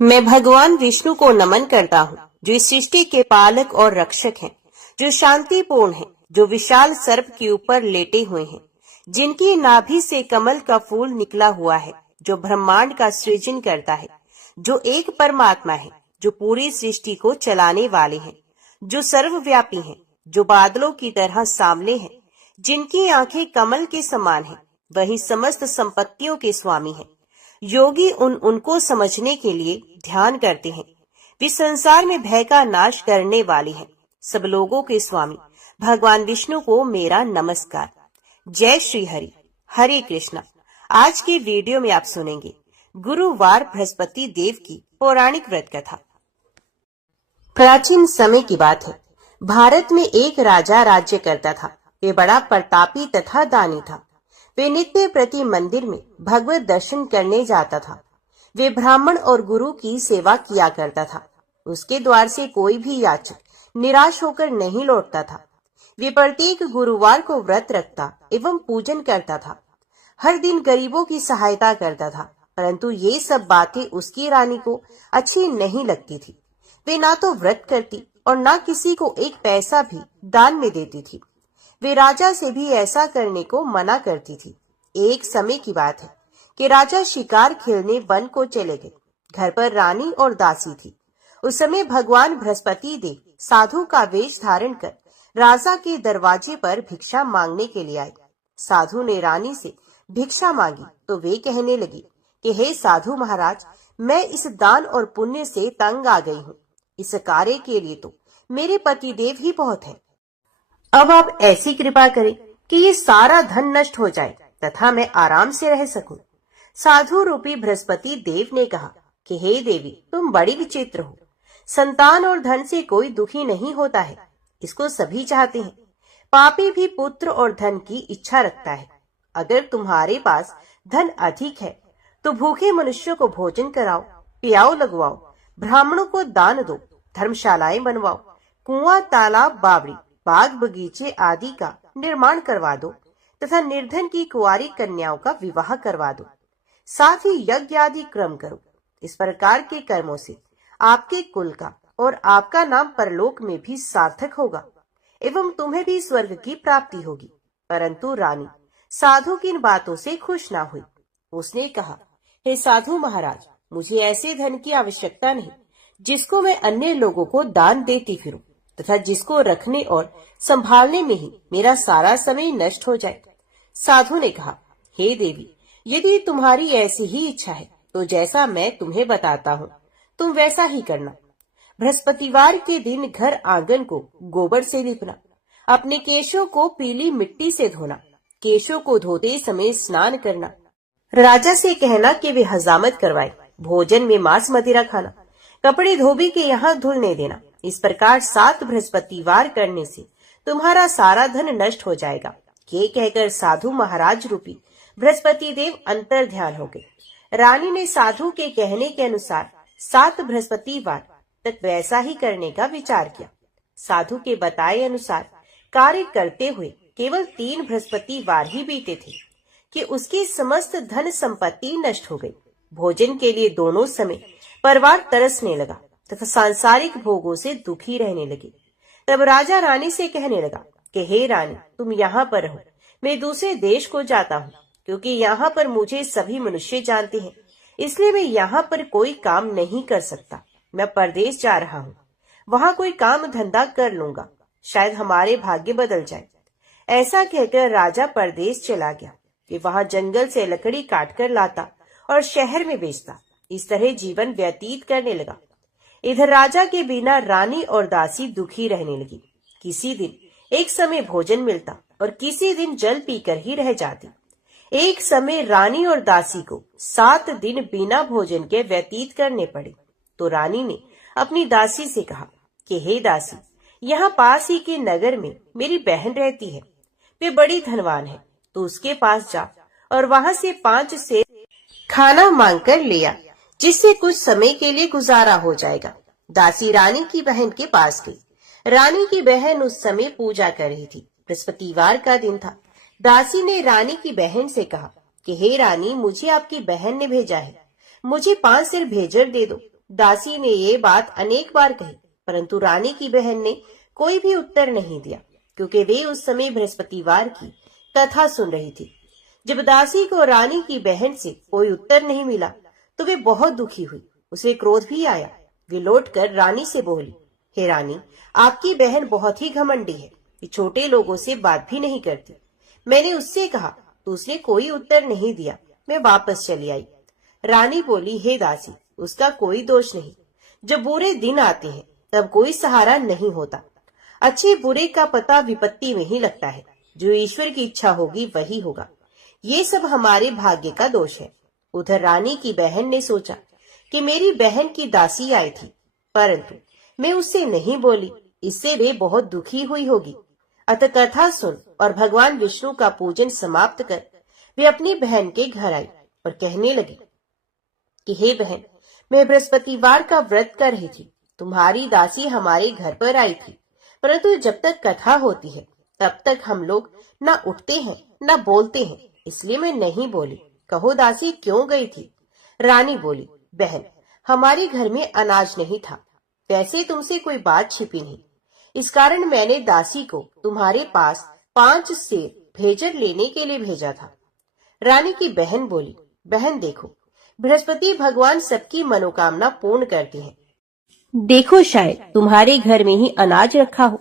मैं भगवान विष्णु को नमन करता हूँ, जो इस सृष्टि के पालक और रक्षक हैं, जो शांतिपूर्ण हैं, जो विशाल सर्प के ऊपर लेटे हुए हैं, जिनकी नाभि से कमल का फूल निकला हुआ है, जो ब्रह्मांड का सृजन करता है, जो एक परमात्मा है, जो पूरी सृष्टि को चलाने वाले हैं, जो सर्वव्यापी हैं, जो बादलों की तरह सामने हैं, जिनकी आंखें कमल के समान हैं, वही समस्त संपत्तियों के स्वामी हैं। योगी उनको समझने के लिए ध्यान करते हैं। वे संसार में भय का नाश करने वाले हैं। सब लोगों के स्वामी भगवान विष्णु को मेरा नमस्कार। जय श्री हरि। हरे कृष्णा। आज के वीडियो में आप सुनेंगे गुरुवार बृहस्पति देव की पौराणिक व्रत कथा। प्राचीन समय की बात है। भारत में एक राजा राज्य करता था। वे बड़ा प्रतापी तथा दानी था। वे नित्य प्रति मंदिर में भगवत दर्शन करने जाता था। वे ब्राह्मण और गुरु की सेवा किया करता था। उसके द्वार से कोई भी याचक निराश होकर नहीं लौटता था। वे प्रत्येक गुरुवार को व्रत रखता एवं पूजन करता था। हर दिन गरीबों की सहायता करता था, परंतु ये सब बातें उसकी रानी को अच्छी नहीं लगती थी। वे ना तो व्रत करती और ना किसी को एक पैसा भी दान में देती थी। वे राजा से भी ऐसा करने को मना करती थी। एक समय की बात है कि राजा शिकार खेलने वन को चले गए। घर पर रानी और दासी थी। उस समय भगवान बृहस्पति देव साधु का वेश धारण कर राजा के दरवाजे पर भिक्षा मांगने के लिए आए। साधु ने रानी से भिक्षा मांगी तो वे कहने लगी कि हे साधु महाराज, मैं इस दान और पुण्य से तंग आ गई हूँ। इस कार्य के लिए तो मेरे पति देव ही बहुत है। अब आप ऐसी कृपा करें कि ये सारा धन नष्ट हो जाए तथा मैं आराम से रह सकूं। साधु रूपी बृहस्पति देव ने कहा कि हे देवी, तुम बड़ी विचित्र हो। संतान और धन से कोई दुखी नहीं होता है, इसको सभी चाहते हैं। पापी भी पुत्र और धन की इच्छा रखता है। अगर तुम्हारे पास धन अधिक है तो भूखे मनुष्यों को भोजन कराओ, पियाओ लगवाओ, ब्राह्मणों को दान दो, धर्मशालाएं बनवाओ, कुआं, तालाब, बावड़ी, बाग बगीचे आदि का निर्माण करवा दो तथा निर्धन की कुंवारी कन्याओं का विवाह करवा दो। साथ ही यज्ञ आदि क्रम करो। इस प्रकार के कर्मों से आपके कुल का और आपका नाम परलोक में भी सार्थक होगा एवं तुम्हें भी स्वर्ग की प्राप्ति होगी। परंतु रानी साधु की इन बातों से खुश ना हुई। उसने कहा, हे साधु महाराज, मुझे ऐसे धन की आवश्यकता नहीं जिसको मैं अन्य लोगों को दान देती फिरूं तथा जिसको रखने और संभालने में ही मेरा सारा समय नष्ट हो जाए। साधु ने कहा, हे देवी, यदि तुम्हारी ऐसी ही इच्छा है तो जैसा मैं तुम्हें बताता हूँ तुम वैसा ही करना। बृहस्पतिवार के दिन घर आंगन को गोबर से लिपना, अपने केशों को पीली मिट्टी से धोना, केशों को धोते समय स्नान करना, राजा से कहना कि वे हजामत करवाए, भोजन में मांस मदिरा खाना, कपड़े धोबी के यहाँ धुलने देना। इस प्रकार 7 बृहस्पतिवार करने से तुम्हारा सारा धन नष्ट हो जाएगा। ये कहकर साधु महाराज रूपी बृहस्पति देव अंतर ध्यान हो गए। रानी ने साधु के कहने के अनुसार 7 बृहस्पतिवार तक वैसा ही करने का विचार किया। साधु के बताए अनुसार कार्य करते हुए केवल 3 बृहस्पतिवार ही बीते थे कि उसकी समस्त धन संपत्ति नष्ट हो गई। भोजन के लिए दोनों समय परिवार तरसने लगा तथा सांसारिक भोगों से दुखी रहने लगे। तब राजा रानी से कहने लगा कि हे रानी, तुम यहाँ पर रहो, मैं दूसरे देश को जाता हूँ, क्योंकि यहाँ पर मुझे सभी मनुष्य जानते हैं, इसलिए मैं यहाँ पर कोई काम नहीं कर सकता। मैं परदेश जा रहा हूँ, वहाँ कोई काम धंधा कर लूंगा, शायद हमारे भाग्य बदल जाए। ऐसा कहकर राजा परदेश चला गया कि वहाँ जंगल से लकड़ी काट कर लाता और शहर में बेचता। इस तरह जीवन व्यतीत करने लगा। इधर राजा के बिना रानी और दासी दुखी रहने लगी। किसी दिन एक समय भोजन मिलता और किसी दिन जल पीकर ही रह जाती। एक समय रानी और दासी को 7 दिन बिना भोजन के व्यतीत करने पड़े। तो रानी ने अपनी दासी से कहा कि हे दासी, यहाँ पास ही के नगर में मेरी बहन रहती है, वे बड़ी धनवान है, तो उसके पास जा और वहाँ से 5 सेर खाना मांग कर ले आ, जिससे कुछ समय के लिए गुजारा हो जाएगा। दासी रानी की बहन के पास गई। रानी की बहन उस समय पूजा कर रही थी। बृहस्पतिवार का दिन था। दासी ने रानी की बहन से कहा कि हे रानी, मुझे आपकी बहन ने भेजा है, मुझे 5 सेर भेजर दे दो। दासी ने ये बात अनेक बार कही, परंतु रानी की बहन ने कोई भी उत्तर नहीं दिया, क्योंकि वे उस समय बृहस्पतिवार की कथा सुन रही थी। जब दासी को रानी की बहन से कोई उत्तर नहीं मिला तो वे बहुत दुखी हुई। उसे क्रोध भी आया। वे लौटकर रानी से बोली, हे रानी, आपकी बहन बहुत ही घमंडी है। ये छोटे लोगों से बात भी नहीं करती। मैंने उससे कहा तो उसने कोई उत्तर नहीं दिया। मैं वापस चली आई। रानी बोली, हे दासी, उसका कोई दोष नहीं। जब बुरे दिन आते हैं तब कोई सहारा नहीं होता। अच्छे बुरे का पता विपत्ति में ही लगता है। जो ईश्वर की इच्छा होगी वही होगा। ये सब हमारे भाग्य का दोष है। उधर रानी की बहन ने सोचा कि मेरी बहन की दासी आई थी, परंतु मैं उससे नहीं बोली, इससे वे बहुत दुखी हुई होगी। अतः कथा सुन और भगवान विष्णु का पूजन समाप्त कर वे अपनी बहन के घर आई और कहने लगी कि हे बहन, मैं बृहस्पतिवार का व्रत कर रही थी। तुम्हारी दासी हमारे घर पर आई थी, परंतु जब तक कथा होती है तब तक हम लोग न उठते हैं न बोलते हैं, इसलिए मैं नहीं बोली। कहो दासी, क्यों गई थी? रानी बोली, बहन, हमारे घर में अनाज नहीं था। वैसे तुमसे कोई बात छिपी नहीं, इस कारण मैंने दासी को तुम्हारे पास 5 सेर भेजर लेने के लिए भेजा था। रानी की बहन बोली, बहन देखो, बृहस्पति भगवान सबकी मनोकामना पूर्ण करते हैं। देखो, शायद तुम्हारे घर में ही अनाज रखा हो।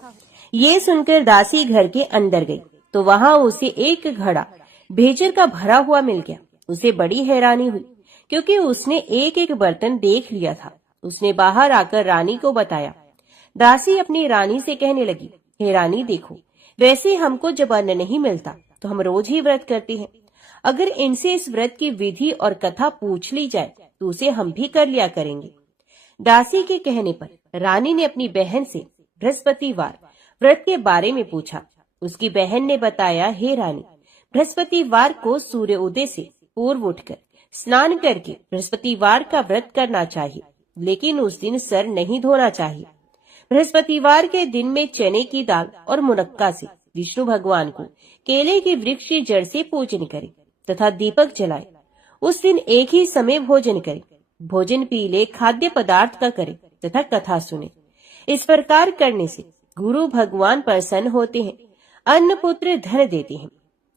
ये सुनकर दासी घर के अंदर गई तो वहां उसे एक घड़ा भेजर का भरा हुआ मिल गया। उसे बड़ी हैरानी हुई, क्योंकि उसने एक एक बर्तन देख लिया था। उसने बाहर आकर रानी को बताया। दासी अपनी रानी से कहने लगी, हे रानी देखो, वैसे हमको जब अन्न नहीं मिलता तो हम रोज ही व्रत करते हैं। अगर इनसे इस व्रत की विधि और कथा पूछ ली जाए तो उसे हम भी कर लिया करेंगे। दासी के कहने पर रानी ने अपनी बहन से बृहस्पतिवार व्रत के बारे में पूछा। उसकी बहन ने बताया, हे रानी, बृहस्पतिवार को सूर्य उदय से पूर्व उठकर स्नान करके बृहस्पतिवार का व्रत करना चाहिए, लेकिन उस दिन सर नहीं धोना चाहिए। बृहस्पतिवार के दिन में चने की दाल और मुनक्का से विष्णु भगवान को केले के वृक्ष की जड़ से पूजन करें तथा दीपक जलाए। उस दिन एक ही समय भोजन करें। भोजन पीले खाद्य पदार्थ का करें तथा कथा सुने। इस प्रकार करने से गुरु भगवान प्रसन्न होते हैं, अन्न पुत्र धन देते हैं।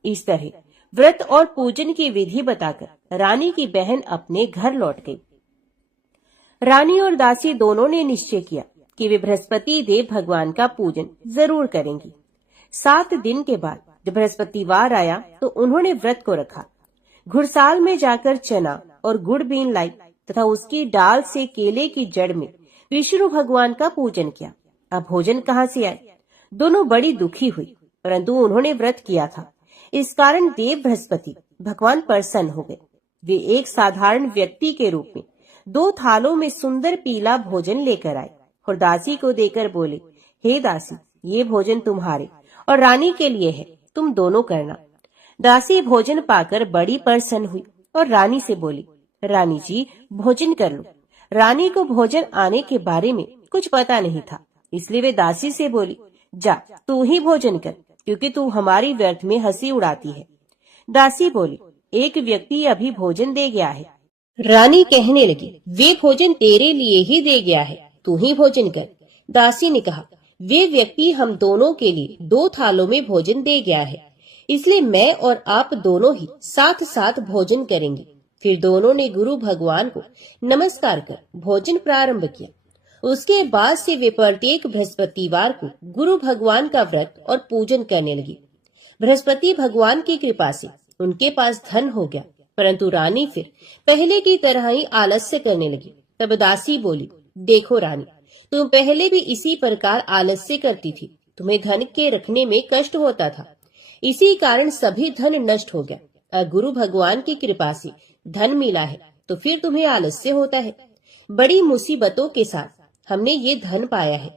इस तरह व्रत और पूजन की विधि बताकर रानी की बहन अपने घर लौट गई। रानी और दासी दोनों ने निश्चय किया कि वे बृहस्पति देव भगवान का पूजन जरूर करेंगी। 7 दिन के बाद जब बृहस्पतिवार आया तो उन्होंने व्रत को रखा। घुड़साल में जाकर चना और गुड़ बीन लाई तथा उसकी डाल से केले की जड़ में विष्णु भगवान का पूजन किया। अब भोजन कहाँ से आए? दोनों बड़ी दुखी हुई, परंतु उन्होंने व्रत किया था, इस कारण देव बृहस्पति भगवान प्रसन्न हो गए। वे एक साधारण व्यक्ति के रूप में 2 थालों में सुंदर पीला भोजन लेकर आए और दासी को देकर बोले, हे दासी, ये भोजन तुम्हारे और रानी के लिए है, तुम दोनों करना। दासी भोजन पाकर बड़ी प्रसन्न हुई और रानी से बोली, रानी जी, भोजन कर लो। रानी को भोजन आने के बारे में कुछ पता नहीं था, इसलिए वे दासी से बोली, जा तू ही भोजन कर, क्योंकि तू हमारी व्यर्थ में हंसी उड़ाती है। दासी बोली, एक व्यक्ति अभी भोजन दे गया है। रानी कहने लगी, वे भोजन तेरे लिए ही दे गया है, तू ही भोजन कर। दासी ने कहा, वे व्यक्ति हम दोनों के लिए 2 थालों में भोजन दे गया है, इसलिए मैं और आप दोनों ही साथ साथ भोजन करेंगे। फिर दोनों ने गुरु भगवान को नमस्कार कर भोजन प्रारंभ किया। उसके बाद से वे प्रत्येक बृहस्पतिवार को गुरु भगवान का व्रत और पूजन करने लगी। बृहस्पति भगवान की कृपा से उनके पास धन हो गया, परंतु रानी फिर पहले की तरह ही आलस्य करने लगी। तब दासी बोली, देखो रानी, तुम पहले भी इसी प्रकार आलस्य करती थी, तुम्हें धन के रखने में कष्ट होता था, इसी कारण सभी धन नष्ट हो गया। और गुरु भगवान की कृपा से धन मिला है तो फिर तुम्हें आलस्य होता है। बड़ी मुसीबतों के साथ हमने ये धन पाया है,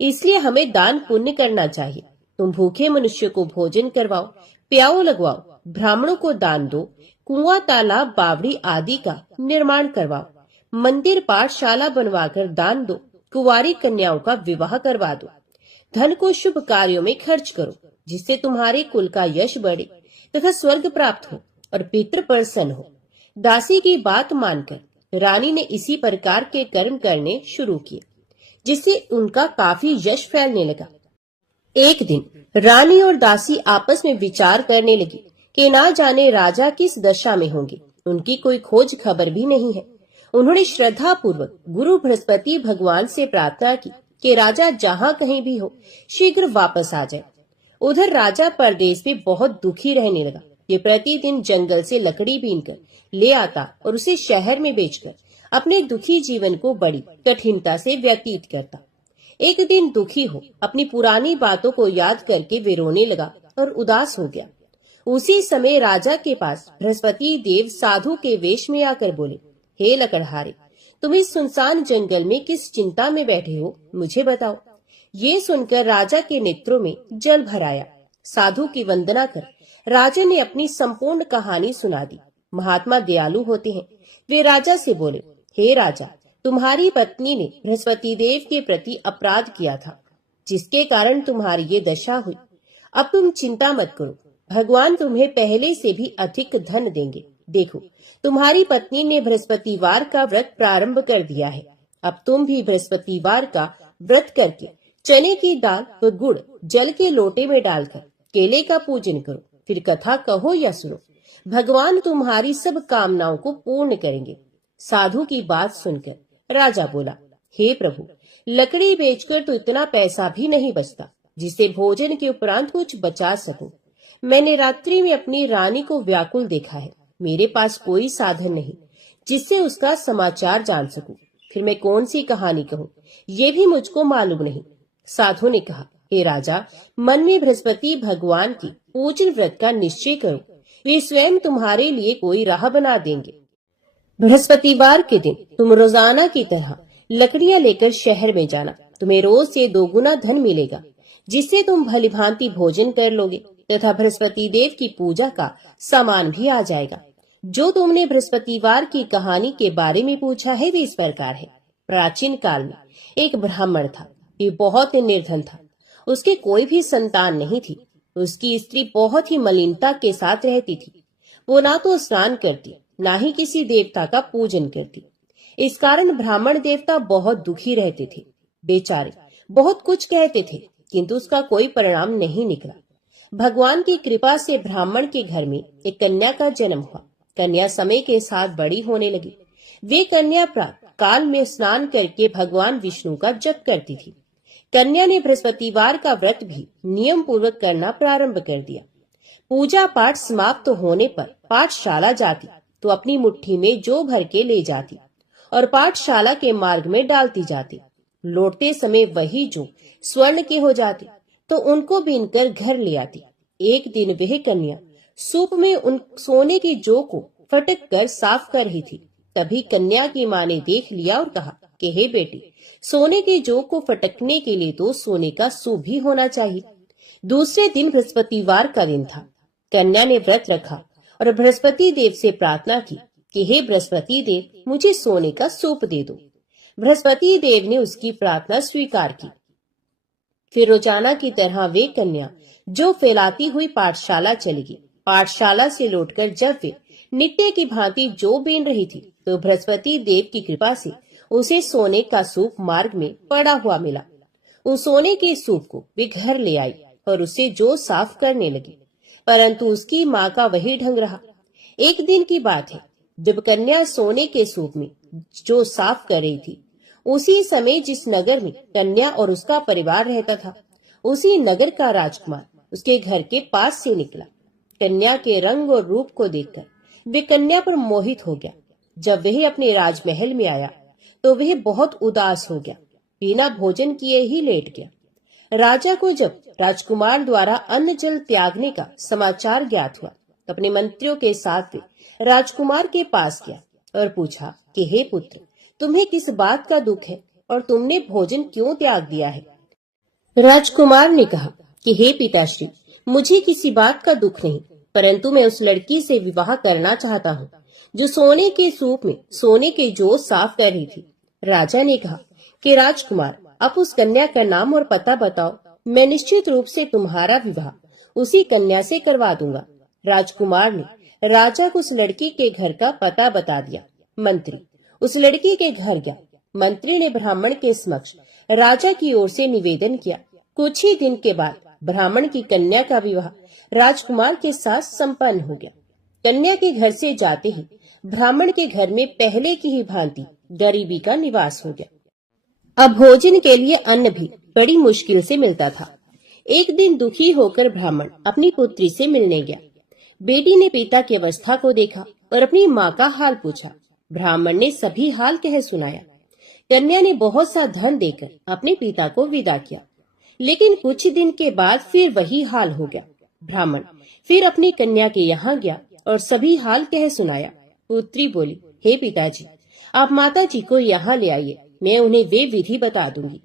इसलिए हमें दान पुण्य करना चाहिए। तुम भूखे मनुष्य को भोजन करवाओ, प्याऊ लगवाओ, ब्राह्मणों को दान दो, कुआं तालाब बावड़ी आदि का निर्माण करवाओ, मंदिर पाठशाला बनवाकर दान दो, कुंवारी कन्याओं का विवाह करवा दो। धन को शुभ कार्यों में खर्च करो, जिससे तुम्हारे कुल का यश बढ़े तथा स्वर्ग प्राप्त हो और पितृ प्रसन्न हो। दासी की बात मानकर रानी ने इसी प्रकार के कर्म करने शुरू किए, जिससे उनका काफी यश फैलने लगा। एक दिन रानी और दासी आपस में विचार करने लगी कि ना जाने राजा किस दशा में होंगे, उनकी कोई खोज खबर भी नहीं है। उन्होंने श्रद्धा पूर्वक गुरु बृहस्पति भगवान से प्रार्थना की कि राजा जहाँ कहीं भी हो शीघ्र वापस आ जाए। उधर राजा परदेश में बहुत दुखी रहने लगा। ये प्रतिदिन जंगल से लकड़ी बीनकर ले आता और उसे शहर में बेचकर अपने दुखी जीवन को बड़ी कठिनता से व्यतीत करता। एक दिन दुखी हो अपनी पुरानी बातों को याद करके वे रोने लगा और उदास हो गया। उसी समय राजा के पास बृहस्पति देव साधु के वेश में आकर बोले, हे लकड़हारे, तुम इस सुनसान जंगल में किस चिंता में बैठे हो, मुझे बताओ। ये सुनकर राजा के नेत्रों में जल भर आया। साधु की वंदना कर राजा ने अपनी संपूर्ण कहानी सुना दी। महात्मा दयालु होते हैं। वे राजा से बोले, हे राजा, तुम्हारी पत्नी ने बृहस्पति देव के प्रति अपराध किया था, जिसके कारण तुम्हारी ये दशा हुई। अब तुम चिंता मत करो, भगवान तुम्हें पहले से भी अधिक धन देंगे। देखो, तुम्हारी पत्नी ने बृहस्पतिवार का व्रत प्रारंभ कर दिया है। अब तुम भी बृहस्पतिवार का व्रत करके चने की दाल व गुड़ जल के लोटे में डालकर केले का पूजन करो, फिर कथा कहो या सुनो। भगवान तुम्हारी सब कामनाओं को पूर्ण करेंगे। साधु की बात सुनकर राजा बोला, हे प्रभु, लकड़ी बेचकर तो इतना पैसा भी नहीं बचता जिससे भोजन के उपरांत कुछ बचा सकूं। मैंने रात्रि में अपनी रानी को व्याकुल देखा है। मेरे पास कोई साधन नहीं जिससे उसका समाचार जान सकूं। फिर मैं कौन सी कहानी कहूँ, ये भी मुझको मालूम नहीं। साधु ने कहा, हे राजा, मन में बृहस्पति भगवान की पूजन व्रत का निश्चय करो, वे स्वयं तुम्हारे लिए कोई राह बना देंगे। बृहस्पतिवार के दिन तुम रोजाना की तरह लकड़ियां लेकर शहर में जाना। तुम्हें रोज से 2 गुना धन मिलेगा, जिससे तुम भलीभांति भोजन कर लोगे तथा बृहस्पति देव की पूजा का सामान भी आ जाएगा। जो तुमने बृहस्पतिवार की कहानी के बारे में पूछा है वे इस प्रकार है। प्राचीन काल में एक ब्राह्मण था। ये बहुत निर्धन था। उसके कोई भी संतान नहीं थी। उसकी स्त्री बहुत ही मलिनता के साथ रहती थी। वो ना तो स्नान करती, ना ही किसी देवता का पूजन करती। इस कारण ब्राह्मण देवता बहुत दुखी रहते थे। बेचारे बहुत कुछ कहते थे, किंतु उसका कोई परिणाम नहीं निकला। भगवान की कृपा से ब्राह्मण के घर में एक कन्या का जन्म हुआ। कन्या समय के साथ बड़ी होने लगी। वे कन्या प्रातः काल में स्नान करके भगवान विष्णु का जप करती थी। कन्या ने बृहस्पतिवार का व्रत भी नियम पूर्वक करना प्रारंभ कर दिया। पूजा पाठ समाप्त होने पर पाठशाला जाती तो अपनी मुट्ठी में जो भर के ले जाती और पाठशाला के मार्ग में डालती जाती। लौटते समय वही जो स्वर्ण के हो जाते तो उनको बीनकर घर ले आती। एक दिन वह कन्या सूप में उन सोने की जौ को फटक कर साफ कर रही थी। तभी कन्या की माँ ने देख लिया और कहा कि हे बेटी, सोने की जौ को फटकने के लिए तो सोने का सूप भी होना चाहिए। दूसरे दिन बृहस्पतिवार का दिन था। कन्या ने व्रत रखा और बृहस्पति देव से प्रार्थना की कि हे बृहस्पति देव, मुझे सोने का सूप दे दो। बृहस्पति देव ने उसकी प्रार्थना स्वीकार की। फिर रोजाना की तरह वे कन्या जो फैलाती हुई पाठशाला चली गई। पाठशाला से लौटकर जब वे नित्य की भांति जो बीन रही थी तो बृहस्पति देव की कृपा से उसे सोने का सूप मार्ग में पड़ा हुआ मिला। उस सोने के सूप को वे घर ले आई और उसे जो साफ करने लगी, परंतु उसकी माँ का वही ढंग रहा। एक दिन की बात है, जब कन्या सोने के सूप में जो साफ कर रही थी, उसी समय जिस नगर में कन्या और उसका परिवार रहता था, उसी नगर का राजकुमार उसके घर के पास से निकला। कन्या के रंग और रूप को देखकर वे कन्या पर मोहित हो गया। जब वह अपने राजमहल में आया तो वह बहुत उदास हो गया, बिना भोजन किए ही लेट गया। राजा को जब राजकुमार द्वारा अन्न जल त्यागने का समाचार ज्ञात हुआ तो अपने मंत्रियों के साथ वे राजकुमार के पास गया और पूछा कि हे पुत्र, तुम्हें किस बात का दुख है और तुमने भोजन क्यों त्याग दिया है? राजकुमार ने कहा कि हे पिताश्री, मुझे किसी बात का दुख नहीं, परंतु मैं उस लड़की से विवाह करना चाहता हूँ जो सोने के सूप में सोने के जौ साफ कर रही थी। राजा ने कहा कि राजकुमार, आप उस कन्या का नाम और पता बताओ, मैं निश्चित रूप से तुम्हारा विवाह उसी कन्या से करवा दूंगा। राजकुमार ने राजा को उस लड़की के घर का पता बता दिया। मंत्री उस लड़की के घर गया। मंत्री ने ब्राह्मण के समक्ष राजा की ओर से निवेदन किया। कुछ ही दिन के बाद ब्राह्मण की कन्या का विवाह राजकुमार के साथ संपन्न हो गया। कन्या के घर से जाते ही ब्राह्मण के घर में पहले की ही भांति गरीबी का निवास हो गया। अब भोजन के लिए अन्न भी बड़ी मुश्किल से मिलता था। एक दिन दुखी होकर ब्राह्मण अपनी पुत्री से मिलने गया। बेटी ने पिता की अवस्था को देखा और अपनी माँ का हाल पूछा। ब्राह्मण ने सभी हाल कह सुनाया। कन्या ने बहुत सा धन देकर अपने पिता को विदा किया, लेकिन कुछ दिन के बाद फिर वही हाल हो गया। ब्राह्मण फिर अपनी कन्या के यहाँ गया और सभी हाल कह सुनाया। पुत्री बोली, हे पिताजी, आप माता जी को यहाँ ले आइए, मैं उन्हें वे विधि बता दूंगी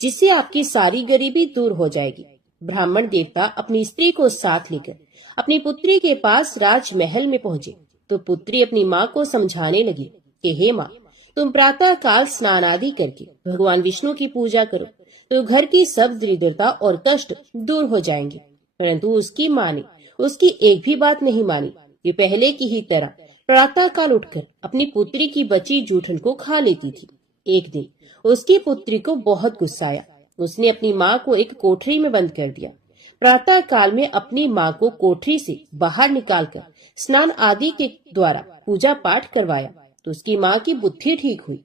जिससे आपकी सारी गरीबी दूर हो जाएगी। ब्राह्मण देवता अपनी स्त्री को साथ लेकर अपनी पुत्री के पास राजमहल में पहुँचे तो पुत्री अपनी माँ को समझाने लगी कि हे माँ, तुम प्रातः काल स्नान आदि करके भगवान विष्णु की पूजा करो तो घर की सब दरिद्रता और कष्ट दूर हो जाएंगे। परंतु उसकी माँ ने उसकी एक भी बात नहीं मानी। ये पहले की ही तरह प्रातः काल उठकर अपनी पुत्री की बची जूठन को खा लेती थी। एक दिन उसकी पुत्री को बहुत गुस्सा आया। उसने अपनी माँ को एक कोठरी में बंद कर दिया। प्रातः काल में अपनी माँ को कोठरी से बाहर निकालकर स्नान आदि के द्वारा पूजा पाठ करवाया तो उसकी माँ की बुद्धि ठीक हुई।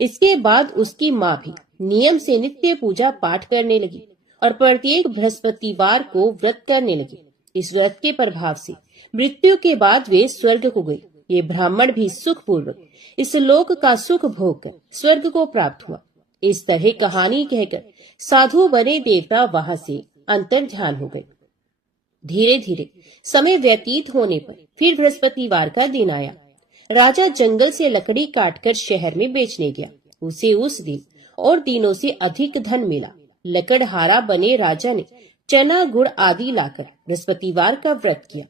इसके बाद उसकी माँ भी नियम से नित्य पूजा पाठ करने लगी और प्रत्येक बृहस्पतिवार को व्रत करने लगी। इस व्रत के प्रभाव से मृत्यु के बाद वे स्वर्ग को गई। ये ब्राह्मण भी सुख पूर्वक इस लोक का सुख भोग कर स्वर्ग को प्राप्त हुआ। इस तरह कहानी कहकर साधु बने देवता वहां से अंतर ध्यान हो गए। धीरे धीरे समय व्यतीत होने पर फिर बृहस्पतिवार का दिन आया। राजा जंगल से लकड़ी काटकर शहर में बेचने गया। उसे उस दिन और दिनों से अधिक धन मिला। लकड़हारा बने राजा ने चना गुड़ आदि लाकर बृहस्पतिवार का व्रत किया।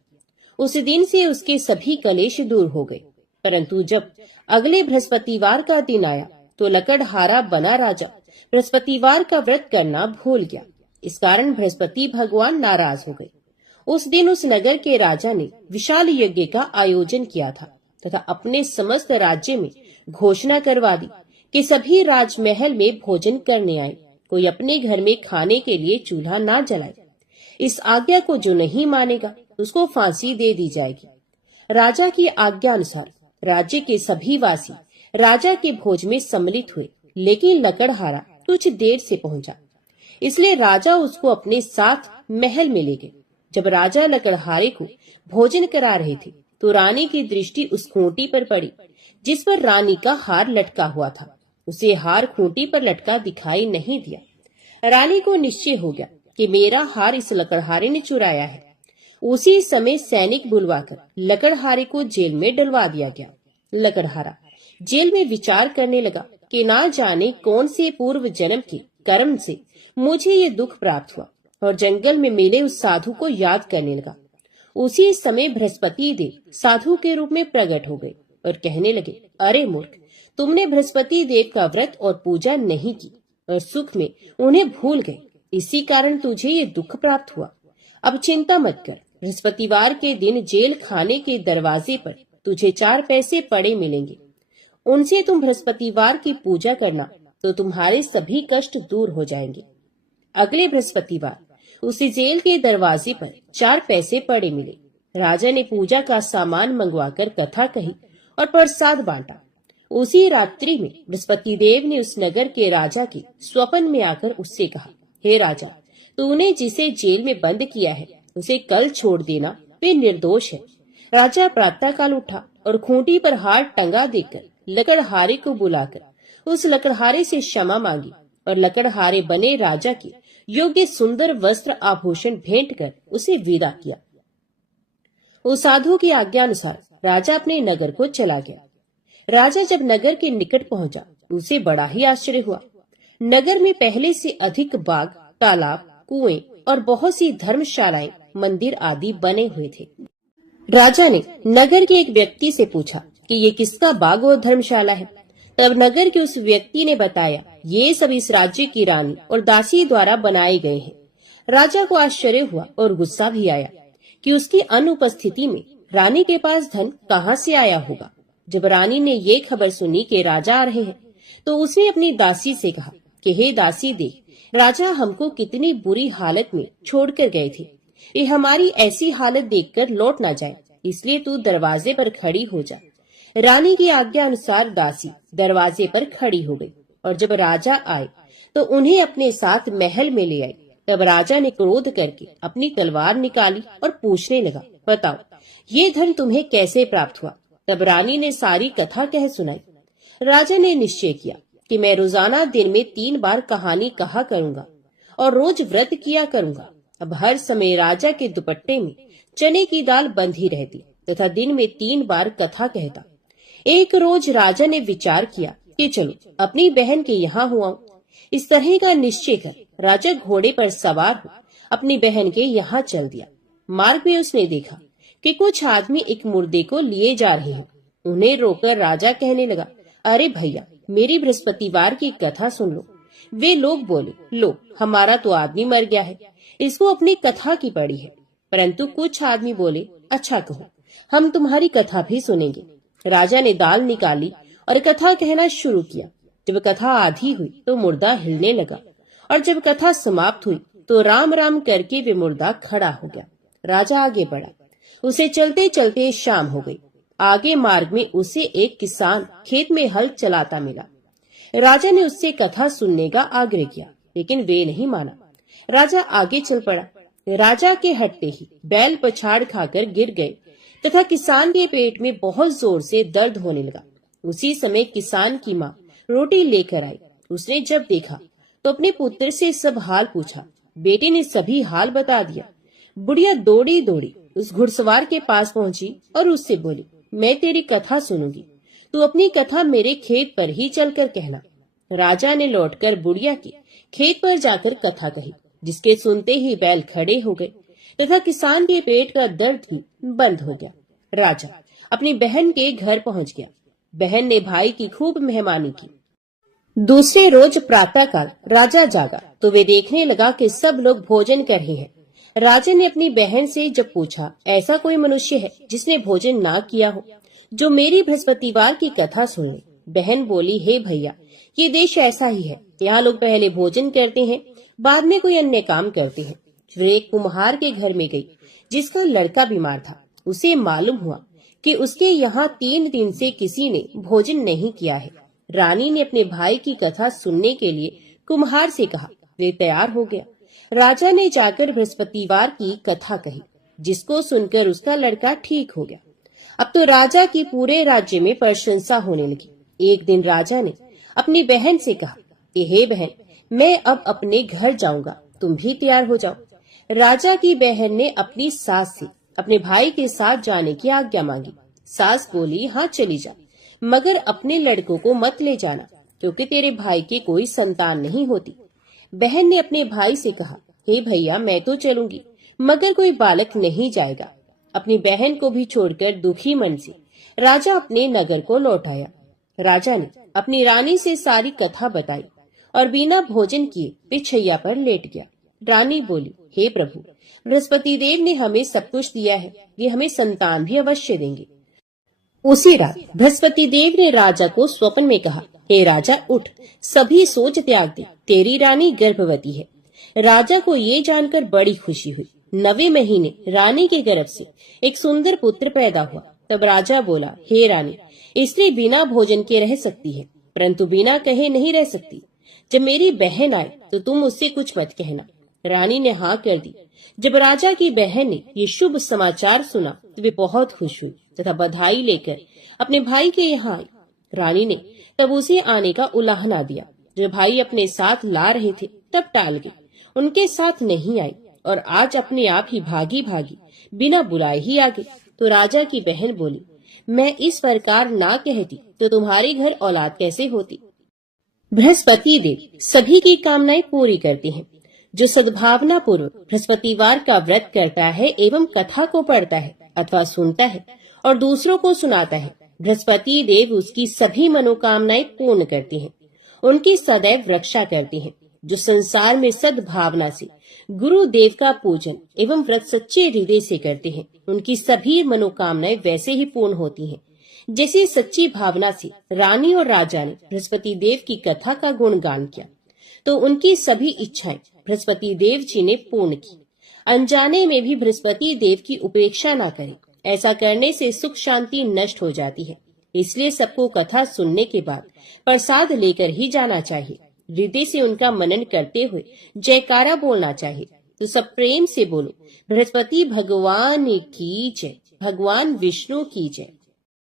उस दिन से उसके सभी कलेश दूर हो गए। परंतु जब अगले बृहस्पतिवार का दिन आया तो लकड़हारा बना राजा बृहस्पतिवार का व्रत करना भूल गया। इस कारण बृहस्पति भगवान नाराज हो गए। उस दिन उस नगर के राजा ने विशाल यज्ञ का आयोजन किया था तथा अपने समस्त राज्य में घोषणा करवा दी कि सभी राजमहल में भोजन करने आए, कोई अपने घर में खाने के लिए चूल्हा ना जलाए। इस आज्ञा को जो नहीं मानेगा उसको फांसी दे दी जाएगी। राजा की आज्ञा अनुसार राज्य के सभी वासी राजा के भोज में सम्मिलित हुए, लेकिन लकड़हारा कुछ देर से पहुंचा, इसलिए राजा उसको अपने साथ महल में ले गए। जब राजा लकड़हारे को भोजन करा रहे थे तो रानी की दृष्टि उस खूंटी पर पड़ी जिस पर रानी का हार लटका हुआ था। उसे हार खूंटी पर लटका दिखाई नहीं दिया। रानी को निश्चय हो गया कि मेरा हार इस लकड़हारे ने चुराया है। उसी समय सैनिक बुलवाकर लकड़हारे को जेल में डलवा दिया गया। लकड़हारा जेल में विचार करने लगा कि ना जाने कौन से पूर्व जन्म के कर्म से मुझे ये दुख प्राप्त हुआ, और जंगल में मिले उस साधु को याद करने लगा। उसी समय बृहस्पति देव साधु के रूप में प्रकट हो गए और कहने लगे, अरे मूर्ख, तुमने बृहस्पति देव का व्रत और पूजा नहीं की और सुख में उन्हें भूल गए, इसी कारण तुझे ये दुख प्राप्त हुआ। अब चिंता मत कर, बृहस्पतिवार के दिन जेल खाने के दरवाजे पर तुझे 4 पैसे पड़े मिलेंगे। उनसे तुम बृहस्पतिवार की पूजा करना तो तुम्हारे सभी कष्ट दूर हो जाएंगे। अगले बृहस्पतिवार उसी जेल के दरवाजे पर 4 पैसे पड़े मिले। राजा ने पूजा का सामान मंगवाकर कथा कही और प्रसाद बांटा। उसी रात्रि में बृहस्पति देव ने उस नगर के राजा के स्वप्न में आकर उससे कहा, हे राजा, तूने जिसे जेल में बंद किया है उसे कल छोड़ देना, वे निर्दोष है। राजा प्रातःकाल उठा और खूंटी पर हार टंगा देकर लकड़हारे को बुलाकर उस लकड़हारे से क्षमा मांगी और लकड़हारे बने राजा के योग्य सुंदर वस्त्र आभूषण भेंट कर उसे विदा किया। उस साधु की आज्ञा अनुसार राजा अपने नगर को चला गया। राजा जब नगर के निकट पहुंचा उसे बड़ा ही आश्चर्य हुआ। नगर में पहले से अधिक बाग, तालाब, कुएं और बहुत सी धर्मशालाएं, मंदिर आदि बने हुए थे। राजा ने नगर के एक व्यक्ति से पूछा कि ये किसका बाग और धर्मशाला है। तब नगर के उस व्यक्ति ने बताया, ये सब इस राज्य की रानी और दासी द्वारा बनाए गए हैं। राजा को आश्चर्य हुआ और गुस्सा भी आया कि उसकी अनुपस्थिति में रानी के पास धन कहाँ से आया होगा। जब रानी ने ये खबर सुनी कि राजा आ रहे हैं, तो उसने अपनी दासी से कहा कि हे दासी देख, राजा हमको कितनी बुरी हालत में छोड़कर गए थे। ये हमारी ऐसी हालत देखकर लौट ना जाए, इसलिए तू दरवाजे पर खड़ी हो जा। रानी की आज्ञा अनुसार दासी दरवाजे पर खड़ी हो गई और जब राजा आए तो उन्हें अपने साथ महल में ले आई। तब राजा ने क्रोध करके अपनी तलवार निकाली और पूछने लगा, बताओ ये धन तुम्हें कैसे प्राप्त हुआ? तब रानी ने सारी कथा कह सुनाई। राजा ने निश्चय किया कि मैं रोजाना दिन में 3 बार कहानी कहा करूंगा और रोज व्रत किया करूंगा। अब हर समय राजा के दुपट्टे में चने की दाल बंधी रहती तथा दिन में 3 बार कथा कहता। एक रोज राजा ने विचार किया कि चलो अपनी बहन के यहाँ हुआ। इस तरह का निश्चय कर राजा घोड़े पर सवार हो अपनी बहन के यहाँ चल दिया। मार्ग में उसने देखा कि कुछ आदमी एक मुर्दे को लिए जा रहे हैं। उन्हें रोककर राजा कहने लगा, अरे भैया, मेरी बृहस्पतिवार की कथा सुन लो। वे लोग बोले, लो हमारा तो आदमी मर गया है, इसको अपनी कथा की पड़ी है। परंतु कुछ आदमी बोले, अच्छा कहो, हम तुम्हारी कथा भी सुनेंगे। राजा ने दाल निकाली और कथा कहना शुरू किया। जब कथा आधी हुई तो मुर्दा हिलने लगा और जब कथा समाप्त हुई तो राम राम करके वे मुर्दा खड़ा हो गया। राजा आगे बढ़ा। उसे चलते चलते शाम हो गई। आगे मार्ग में उसे एक किसान खेत में हल चलाता मिला। राजा ने उससे कथा सुनने का आग्रह किया, लेकिन वे नहीं माना। राजा आगे चल पड़ा। राजा के हटते ही बैल पछाड़ खाकर गिर गए तथा किसान के पेट में बहुत जोर से दर्द होने लगा। उसी समय किसान की माँ रोटी लेकर आई। उसने जब देखा तो अपने पुत्र से सब हाल पूछा। बेटे ने सभी हाल बता दिया। बुढ़िया दौड़ी दौड़ी उस घुड़सवार के पास पहुंची और उससे बोली, मैं तेरी कथा सुनूंगी, तू अपनी कथा मेरे खेत पर ही चलकर कहना। राजा ने लौटकर बुढ़िया के खेत पर जाकर कथा कही, जिसके सुनते ही बैल खड़े हो गए तथा किसान के पेट का दर्द भी बंद हो गया। राजा अपनी बहन के घर पहुंच गया। बहन ने भाई की खूब मेहमानी की। दूसरे रोज प्रातःकाल राजा जागा तो वे देखने लगा कि सब लोग भोजन कर रहे हैं। राजा ने अपनी बहन से जब पूछा, ऐसा कोई मनुष्य है जिसने भोजन ना किया हो, जो मेरी बृहस्पतिवार की कथा सुन ले? बहन बोली, हे भैया, ये देश ऐसा ही है, यहाँ लोग पहले भोजन करते हैं, बाद में कोई अन्य काम करते हैं। फिर एक कुम्हार के घर में गई, जिसका लड़का बीमार था। उसे मालूम हुआ कि उसके यहाँ 3 दिन से किसी ने भोजन नहीं किया है। रानी ने अपने भाई की कथा सुनने के लिए कुम्हार से कहा। वे तैयार हो गया। राजा ने जाकर बृहस्पतिवार की कथा कही, जिसको सुनकर उसका लड़का ठीक हो गया। अब तो राजा की पूरे राज्य में प्रशंसा होने लगी। एक दिन राजा ने अपनी बहन से कहा कि हे बहन, मैं अब अपने घर जाऊंगा, तुम भी तैयार हो जाओ। राजा की बहन ने अपनी सास से अपने भाई के साथ जाने की आज्ञा मांगी। सास बोली, हाँ चली जा, मगर अपने लड़कों को मत ले जाना, क्योंकि तेरे भाई के कोई संतान नहीं होती। बहन ने अपने भाई से कहा, हे भैया, मैं तो चलूंगी, मगर कोई बालक नहीं जाएगा। अपनी बहन को भी छोड़कर दुखी मन से राजा अपने नगर को लौट आया। राजा ने अपनी रानी से सारी कथा बताई और बिना भोजन किए पिछैया पर लेट गया। रानी बोली, हे प्रभु, बृहस्पति देव ने हमें सब कुछ दिया है, ये हमें संतान भी अवश्य देंगे। उसी रात बृहस्पति देव ने राजा को स्वप्न में कहा, हे राजा, उठ, सभी सोच त्याग दे, तेरी रानी गर्भवती है। राजा को ये जानकर बड़ी खुशी हुई। 9वें महीने रानी के गर्भ से एक सुंदर पुत्र पैदा हुआ। तब राजा बोला, हे रानी, स्त्री बिना भोजन के रह सकती है, परंतु बिना कहे नहीं रह सकती। जब मेरी बहन आए तो तुम उससे कुछ मत कहना। रानी ने हाँ कर दी। जब राजा की बहन ने ये शुभ समाचार सुना तो वे बहुत खुश हुई तथा बधाई लेकर अपने भाई के यहाँ आई। रानी ने तब उसे आने का उलाहना दिया। जो भाई अपने साथ ला रहे थे तब टाल गई, उनके साथ नहीं आई और आज अपने आप ही भागी भागी बिना बुलाए ही आ गई। तो राजा की बहन बोली, मैं इस प्रकार ना कहती तो तुम्हारे घर औलाद कैसे होती। बृहस्पति देव सभी की कामनाएं पूरी करते हैं। जो सद्भावना पूर्वक बृहस्पतिवार का व्रत करता है एवं कथा को पढ़ता है अथवा सुनता है और दूसरों को सुनाता है, बृहस्पति देव उसकी सभी मनोकामनाएं पूर्ण करते हैं, उनकी सदैव रक्षा करते हैं। जो संसार में सद्भावना से गुरु देव का पूजन एवं व्रत सच्चे हृदय से करते हैं, उनकी सभी मनोकामनाएं वैसे ही पूर्ण होती हैं जैसी सच्ची भावना से रानी और राजा ने बृहस्पति देव की कथा का गुणगान किया तो उनकी सभी इच्छाएं बृहस्पति देव जी ने पूर्ण की। अनजाने में भी बृहस्पति देव की उपेक्षा न करें, ऐसा करने से सुख शांति नष्ट हो जाती है। इसलिए सबको कथा सुनने के बाद प्रसाद लेकर ही जाना चाहिए। हृदय से उनका मनन करते हुए जयकारा बोलना चाहिए। तो सब प्रेम से बोलो, बृहस्पति भगवान की जय, भगवान विष्णु की जय।